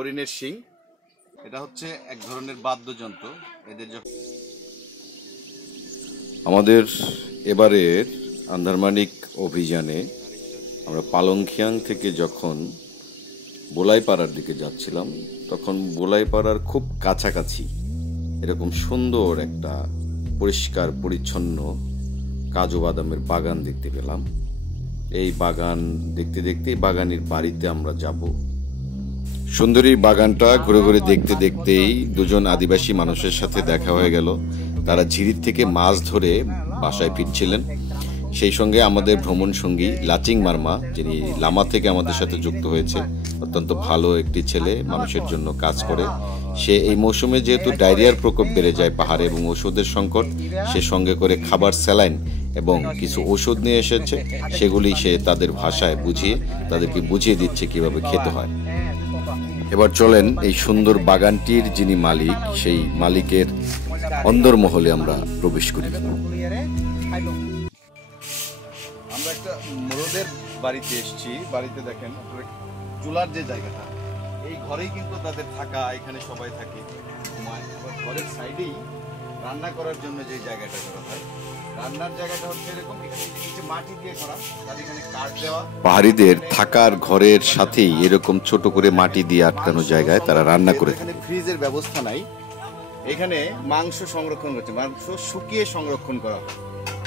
হরিণের শিং। এটা হচ্ছে এক ধরনের বাদ্যযন্ত্র। এদের আমাদের এবারের আন্দারমানিক অভিযানে আমরা পালংখিয়াং থেকে যখন বোলাইপাড়ার দিকে যাচ্ছিলাম, তখন বোলাইপাড়ার খুব কাছাকাছি এরকম সুন্দর একটা পরিষ্কার পরিচ্ছন্ন কাজু বাদামের বাগান দেখতে পেলাম। এই বাগান দেখতে দেখতে বাগানের বাড়িতে আমরা যাব। সুন্দরী বাগানটা ঘুরে ঘুরে দেখতে দেখতেই দুজন আদিবাসী মানুষের সাথে দেখা হয়ে গেল। তারা ঝিরির থেকে মাছ ধরে বাসায় ফিরছিলেন। সেই সঙ্গে আমাদের ভ্রমণ সঙ্গী লাচিং মারমা, যিনি লামা থেকে আমাদের সাথে যুক্ত হয়েছে, অত্যন্ত ভালো একটি ছেলে, মানুষের জন্য কাজ করে। সে এই মৌসুমে যেহেতু ডায়রিয়ার প্রকোপ বেড়ে যায় পাহাড়ে এবং ওষুধের সংকট, সে সঙ্গে করে খাবার, স্যালাইন এবং কিছু ওষুধ নিয়ে এসেছে। সেগুলি সে তাদের ভাষায় তাদেরকে বুঝিয়ে দিচ্ছে কিভাবে খেতে হয়। এবার চলেন এই সুন্দর বাগানটির যিনি মালিক, সেই মালিকের অন্দরমহলে আমরা প্রবেশ করি। আমরা একটা মরদের বাড়িতে এসেছি। বাড়িতে দেখেন চুলার যে জায়গাটা, এই ঘরেই কিন্তু তাদের থাকা, এখানে সবাই থাকে, ঘুমায়। আবার ঘরের সাইডেই রান্না করার জন্য যে জায়গাটা করা হয়, রান্নার জায়গাটা হচ্ছে এরকম, এখানে নিচে মাটি দিয়ে করা, তার এখানে কাঠ দেওয়া। পাহাড়িদের থাকার ঘরের সাথেই এরকম ছোট করে মাটি দিয়ে আটকানো জায়গায় তারা রান্না করে। এখানে ফ্রিজের ব্যবস্থা নাই, এখানে মাংস সংরক্ষণ করছে, মাংস শুকিয়ে সংরক্ষণ করা হয়।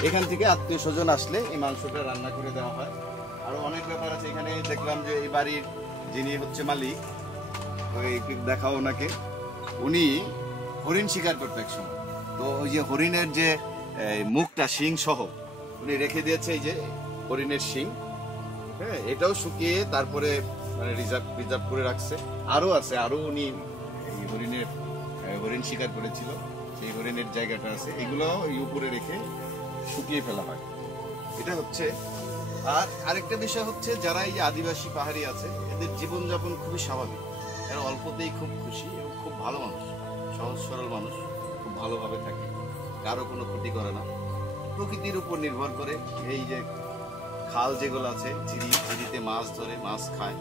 এখান থেকে আত্মীয় স্বজন আসলে এই মাংসটা রান্না করে দেওয়া হয়। আরো অনেক ব্যাপার আছে। এখানে দেখলাম যে এই বাড়ির যিনি হচ্ছে মালিক, ওই দেখাও ওনাকে, উনি হরিণ শিকার করতো এক সময়। তো ওই যে হরিণের যে মুখটা শিং সহ উনি রেখে দিয়েছে, এই যে হরিণের শিং, হ্যাঁ, এটাও শুকিয়ে তারপরে মানে রিজার্ভ করে রাখছে। আরো আছে, আরো উনি হরিণ শিকার করেছিল, সেই হরিণের জায়গাটা আছে, এগুলো উপরে রেখে শুকিয়ে ফেলা হয়। এটা হচ্ছে। আর আরেকটা বিষয় হচ্ছে, যারা এই আদিবাসী পাহাড়ি আছে, এদের জীবনযাপন খুবই স্বাভাবিক। এরা অল্পতেই খুব খুশি এবং খুব ভালো মানুষ, সহজ সরল মানুষ, খুব ভালোভাবে থাকে, কারো কোনো ক্ষতি করে না। প্রকৃতির উপর নির্ভর করে এই যে খাল যেগুলো আছে, ঝিরিতে মাছ ধরে, মাছ খায়,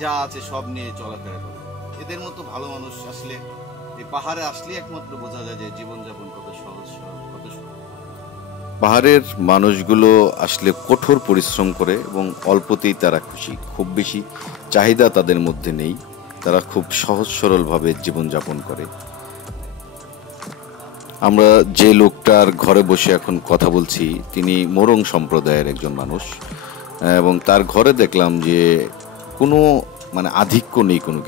যা আছে সব নিয়ে চলাফেরা করে। এদের মতো ভালো মানুষ আসলে এই পাহাড়ে আসলে একমাত্র বোঝা যায় যে জীবনযাপন কত সহজ সরল, কত সহজ। পাহাড়ের মানুষগুলো আসলে কঠোর পরিশ্রম করে এবং অল্পতেই তারা খুশি, খুব বেশি চাহিদা তাদের মধ্যে নেই। তারা খুব সহজ সরলভাবে জীবনযাপন করে। আমরা যে লোকটার ঘরে বসে এখন কথা বলছি, তিনি মোরং সম্প্রদায়ের একজন মানুষ, এবং তার ঘরে দেখলাম যে কোনো মানে আধিক্য নেই, কোনো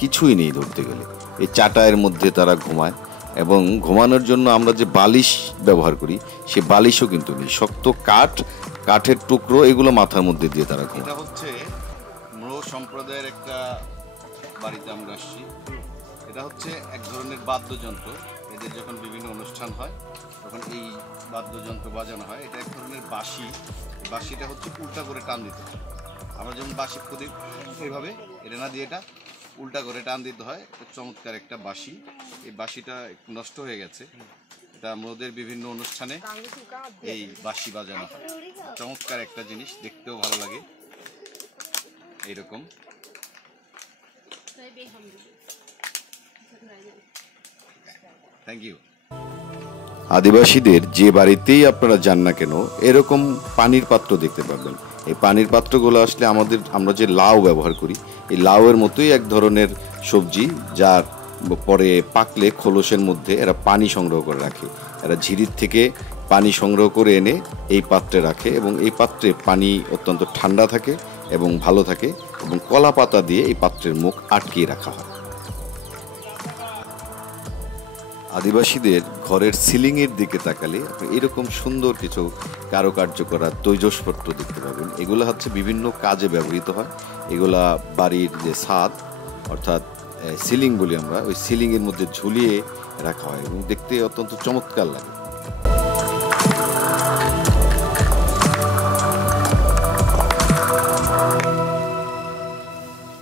কিছুই নেই ধরতে গেলে। এই চাটায়ের মধ্যে তারা ঘুমায় এবং ঘুমানোর জন্য আমরা যে বালিশ ব্যবহার করি, সে বালিশও কিন্তু নেই। শক্ত কাঠের টুকরো, এগুলো মাথার মধ্যে দিয়ে তারা ঘুমায়। এটা হচ্ছে মোরং সম্প্রদায়ের একটা বাড়িতে আমরা আসছি। এটা হচ্ছে এক ধরনের বাদ্যযন্ত্র। এদের যখন বিভিন্ন অনুষ্ঠান হয় তখন এই বাদ্যযন্ত্র বাজানো হয়। এটা এক ধরনের বাঁশি। বাঁশিটা হচ্ছে উল্টা করে টান দিতে হয়। আমরা যেমন বাঁশি খুদি এইভাবে, এটা না দিয়ে এটা উল্টা করে টান দিতে হয়। চমৎকার একটা বাঁশি। এই বাঁশিটা নষ্ট হয়ে গেছে। এটা আমাদের বিভিন্ন অনুষ্ঠানে এই বাঁশি বাজানো হয়। চমৎকার একটা জিনিস, দেখতেও ভালো লাগে এইরকম। Thank you. আদিবাসীদের যে বাড়িতেই আপনারা যান না কেন, এরকম পানির পাত্র দেখতে পাবেন। এই পানির পাত্রগুলো আসলে আমরা যে লাউ ব্যবহার করি, এই লাউয়ের মতোই এক ধরনের সবজি, যার পরে পাকলে খোলসের মধ্যে এরা পানি সংগ্রহ করে রাখে। এরা ঝিরির থেকে পানি সংগ্রহ করে এনে এই পাত্রে রাখে এবং এই পাত্রে পানি অত্যন্ত ঠান্ডা থাকে এবং ভালো থাকে, এবং কলা পাতা দিয়ে এই পাত্রের মুখ আটকিয়ে রাখা হয়। আদিবাসীদের ঘরের সিলিংয়ের দিকে তাকালে এরকম সুন্দর কিছু কারুকার্য করা তৈজসপত্র দেখতে পাবেন। এগুলো হচ্ছে বিভিন্ন কাজে ব্যবহৃত হয়। এগুলা বাড়ির যে ছাদ, অর্থাৎ সিলিং বলি আমরা, ওই সিলিংয়ের মধ্যে ঝুলিয়ে রাখা হয় এবং দেখতে অত্যন্ত চমৎকার লাগে।